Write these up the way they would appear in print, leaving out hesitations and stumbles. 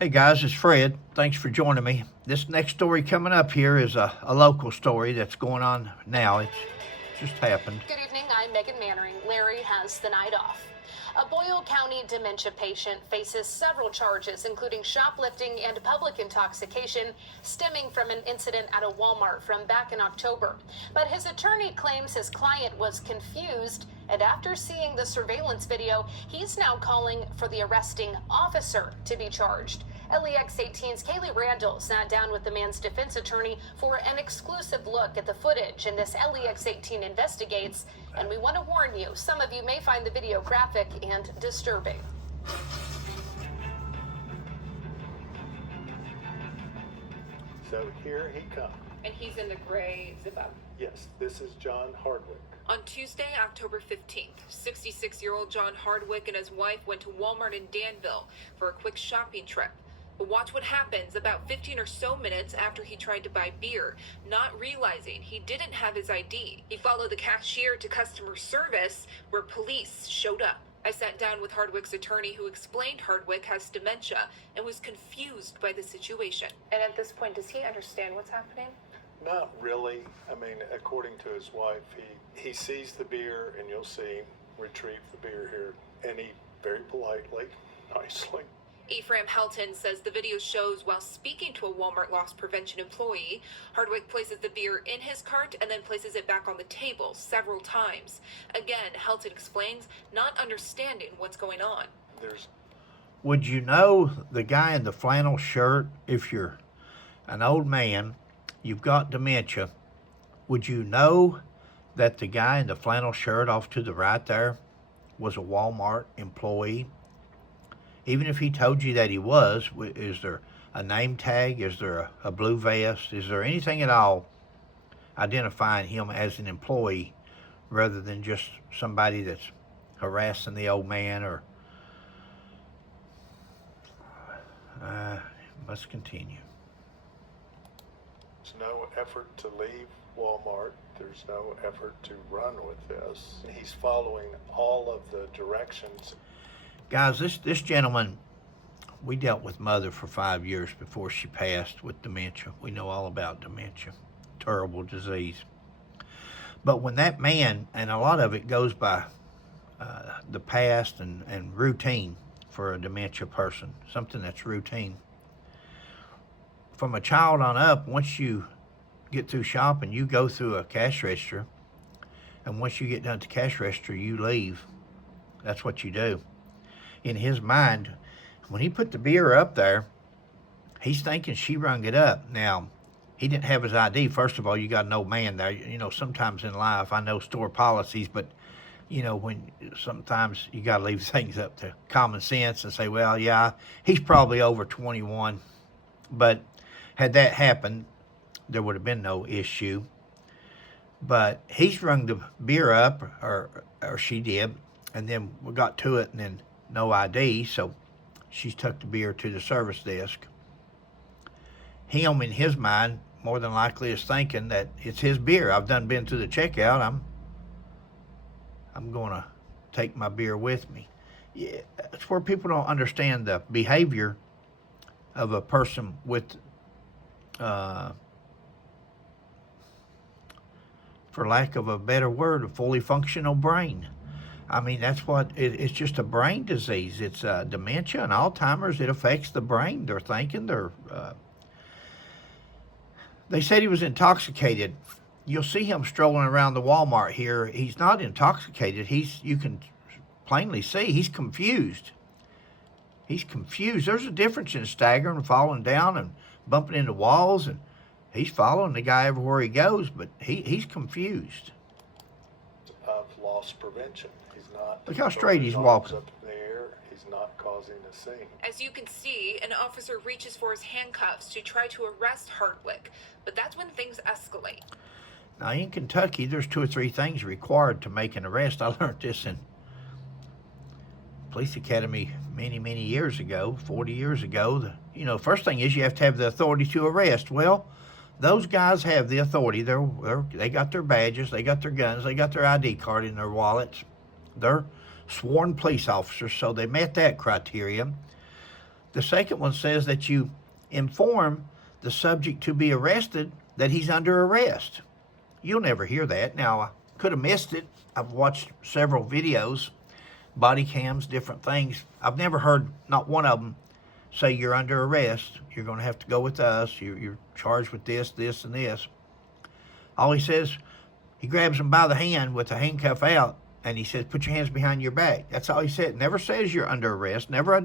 Hey guys, it's Fred. Thanks for joining me. This next story coming up here is a local story that's going on now. It's just happened. Good evening. I'm Megan Mannering. Larry has the night off. A Boyle County dementia patient faces several charges, including shoplifting and public intoxication, stemming from an incident at a Walmart from back in October. But his attorney claims his client was confused, and after seeing the surveillance video, he's now calling for the arresting officer to be charged. LEX 18's Kaylee Randall sat down with the man's defense attorney for an exclusive look at the footage in this LEX 18 investigates, and we want to warn you, some of you may find the video graphic and disturbing. So here he comes. And he's in the gray zip-up. Yes, this is John Hardwick. On Tuesday, October 15th, 66-year-old John Hardwick and his wife went to Walmart in Danville for a quick shopping trip. But watch what happens about 15 or so minutes after he tried to buy beer, not realizing he didn't have his ID. He followed the cashier to customer service, where police showed up. I sat down with Hardwick's attorney, who explained Hardwick has dementia and was confused by the situation. And at this point, does he understand what's happening? Not really. I mean, according to his wife, he sees the beer, and you'll see him retrieve the beer here, and he very politely, nicely. Ephraim Helton says the video shows while speaking to a Walmart loss prevention employee, Hardwick places the beer in his cart and then places it back on the table several times. Again, Helton explains not understanding what's going on. Would you know the guy in the flannel shirt, if you're an old man, you've got dementia, would you know that the guy in the flannel shirt off to the right there was a Walmart employee? Even if he told you that he was, is there a name tag? Is there a blue vest? Is there anything at all identifying him as an employee rather than just somebody that's harassing the old man? Or must continue. There's no effort to leave Walmart. There's no effort to run with this. He's following all of the directions. Guys, this gentleman, we dealt with Mother for 5 years before she passed with dementia. We know all about dementia, terrible disease. But when that man, and a lot of it goes by the past and routine for a dementia person, something that's routine. From a child on up, once you get through shopping, you go through a cash register, and once you get done at the cash register, you leave. That's what you do. In his mind, when he put the beer up there, he's thinking she rung it up. Now, he didn't have his ID. First of all, you got an old man there. You know, sometimes in life, I know store policies, but, you know, when sometimes you got to leave things up to common sense and say, well, yeah, he's probably over 21. But had that happened, there would have been no issue. But he's rung the beer up, or she did, and then we got to it, and then no ID, so she's took the beer to the service desk. Him, in his mind, more than likely is thinking that it's his beer. I've done been through the checkout. I'm going to take my beer with me. Yeah, that's where people don't understand the behavior of a person with, for lack of a better word, a fully functional brain. I mean, that's what it's just a brain disease. It's dementia and Alzheimer's. It affects the brain. They're thinking. They said he was intoxicated. You'll see him strolling around the Walmart here. He's not intoxicated. You can plainly see he's confused. He's confused. There's a difference in staggering, falling down, and bumping into walls, and he's following the guy everywhere he goes, but he's confused. Of loss prevention. He's not. Look how straight he's walking. Up in the air. He's not causing a scene. As you can see, an officer reaches for his handcuffs to try to arrest Hardwick, but that's when things escalate. Now, in Kentucky, there's 2 or 3 things required to make an arrest. I learned this in police academy many, many years ago, 40 years ago. First thing is you have to have the authority to arrest. Well, those guys have the authority. They got their badges, they got their guns, they got their ID card in their wallets. They're sworn police officers, so they met that criteria. The second one says that you inform the subject to be arrested that he's under arrest. You'll never hear that. Now, I could have missed it. I've watched several videos, body cams, different things. I've never heard not one of them say you're under arrest. You're going to have to go with us. You're charged with this, this, and this. All he says, he grabs him by the hand with the handcuff out, and he says, put your hands behind your back. That's all he said. Never says you're under arrest. Never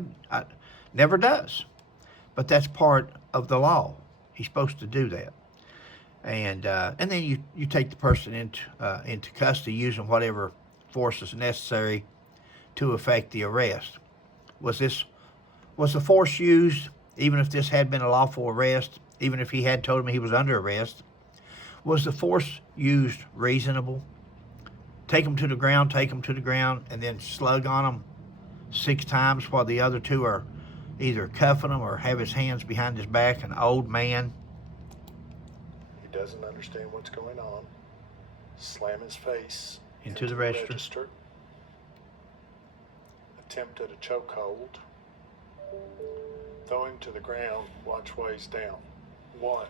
does. But that's part of the law. He's supposed to do that. And then you take the person into custody using whatever force is necessary to effect the arrest. Was the force used, even if this had been a lawful arrest, even if he had told him he was under arrest? Was the force used reasonable? Take him to the ground, and then slug on him 6 times while the other 2 are either cuffing him or have his hands behind his back, an old man. He doesn't understand what's going on. Slam his face Into the register. Attempted a chokehold. Throw him to the ground. Watch while he's down. 1,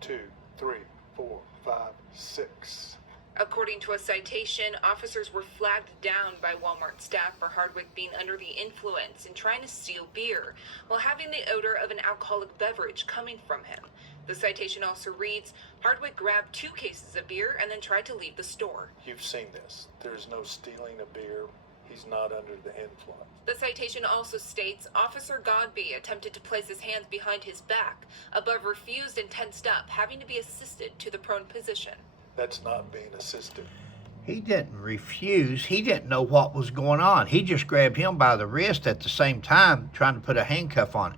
2, 3, 4, 5, 6. According to a citation, officers were flagged down by Walmart staff for Hardwick being under the influence and trying to steal beer while having the odor of an alcoholic beverage coming from him. The citation also reads, Hardwick grabbed 2 cases of beer and then tried to leave the store. You've seen this. There's no stealing of beer. He's not under the influence. The citation also states Officer Godby attempted to place his hands behind his back. Above refused and tensed up, having to be assisted to the prone position. That's not being assisted. He didn't refuse. He didn't know what was going on. He just grabbed him by the wrist at the same time, trying to put a handcuff on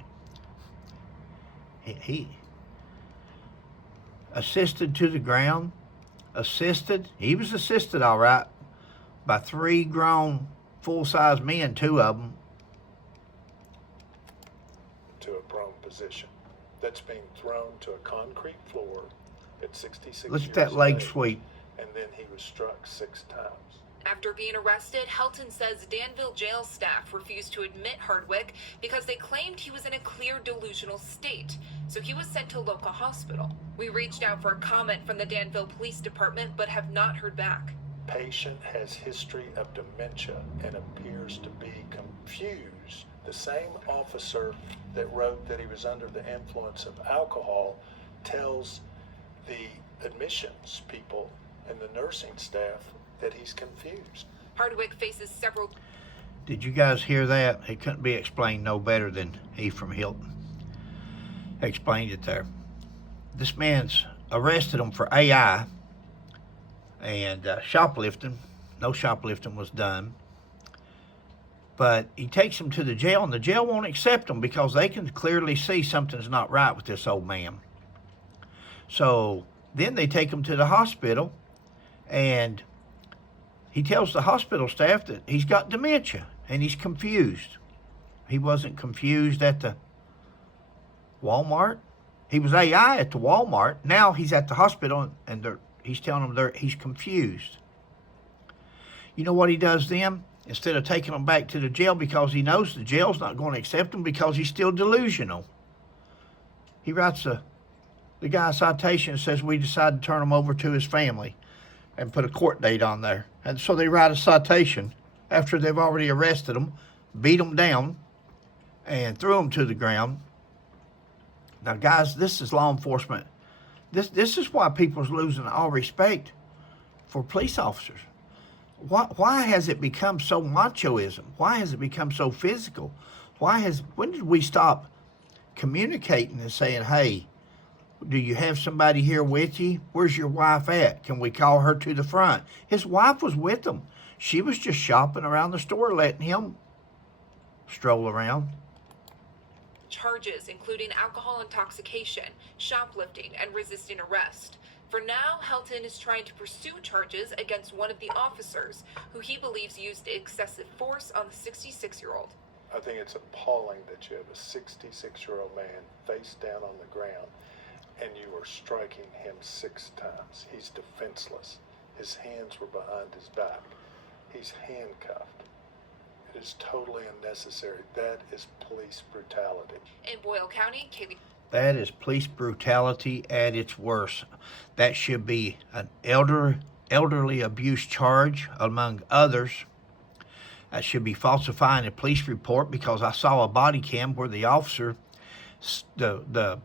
it. He assisted to the ground. Assisted. He was assisted, all right, by 3 grown, full-size men, 2 of them. To a prone position. That's being thrown to a concrete floor at 66 Look years at that leg of age, sweep. And then he was struck 6 times. After being arrested, Helton says Danville jail staff refused to admit Hardwick because they claimed he was in a clear delusional state, so he was sent to a local hospital. We reached out for a comment from the Danville Police Department but have not heard back. Patient has history of dementia and appears to be confused. The same officer that wrote that he was under the influence of alcohol tells the admissions people and the nursing staff that he's confused. Hardwick faces several... Did you guys hear that? It couldn't be explained no better than Ephraim Hilton explained it there. This man's arrested him for AI and shoplifting. No shoplifting was done. But he takes him to the jail, and the jail won't accept him because they can clearly see something's not right with this old man. So then they take him to the hospital, and he tells the hospital staff that he's got dementia, and he's confused. He wasn't confused at the Walmart. He was AI at the Walmart. Now he's at the hospital, and he's telling them he's confused. You know what he does then? Instead of taking him back to the jail because he knows the jail's not going to accept him because he's still delusional, he writes the guy a citation and says we decided to turn him over to his family and put a court date on there. And so they write a citation after they've already arrested him, beat him down, and threw him to the ground. Now, guys, this is law enforcement. This is why people's losing all respect for police officers. Why has it become so machoism? Why has it become so physical? When did we stop communicating and saying, hey, do you have somebody here with you? Where's your wife at? Can we call her to the front? His wife was with him. She was just shopping around the store, letting him stroll around. Charges including alcohol intoxication, shoplifting, and resisting arrest. For now, Helton is trying to pursue charges against one of the officers who he believes used excessive force on the 66-year-old. I think it's appalling that you have a 66-year-old man face down on the ground and you are striking him 6 times. He's defenseless. His hands were behind his back. He's handcuffed. is totally unnecessary. That is police brutality. In Boyle County, Kaylee. That is police brutality at its worst. That should be an elderly abuse charge, among others. That should be falsifying a police report, because I saw a body cam where the officer, the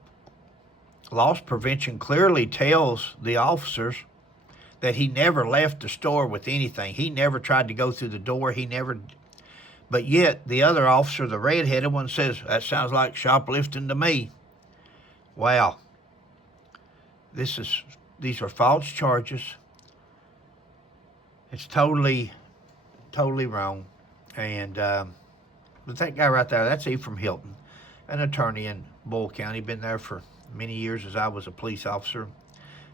loss prevention clearly tells the officers that he never left the store with anything. He never tried to go through the door. But yet the other officer, the red-headed one, says, that sounds like shoplifting to me. Wow. These are false charges. It's totally wrong. And but that guy right there, that's Ephraim Hilton, an attorney in Boyle County. Been there for many years as I was a police officer.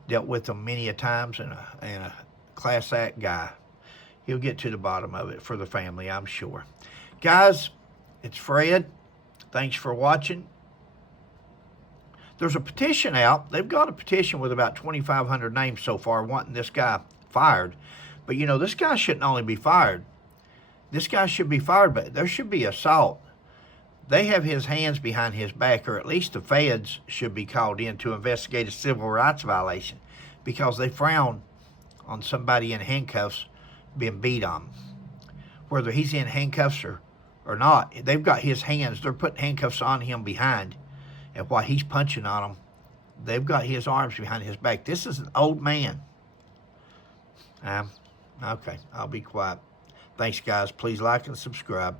Dealt with them many a times, and a class act guy. He'll get to the bottom of it for the family, I'm sure. Guys, it's Fred. Thanks for watching. There's a petition out. They've got a petition with about 2,500 names so far wanting this guy fired. But, you know, this guy shouldn't only be fired. This guy should be fired, but there should be assault. They have his hands behind his back, or at least the feds should be called in to investigate a civil rights violation, because they frown on somebody in handcuffs being beat on. Whether he's in handcuffs or not, they've got his hands. They're putting handcuffs on him behind. And while he's punching on them, they've got his arms behind his back. This is an old man. Okay, I'll be quiet. Thanks, guys. Please like and subscribe.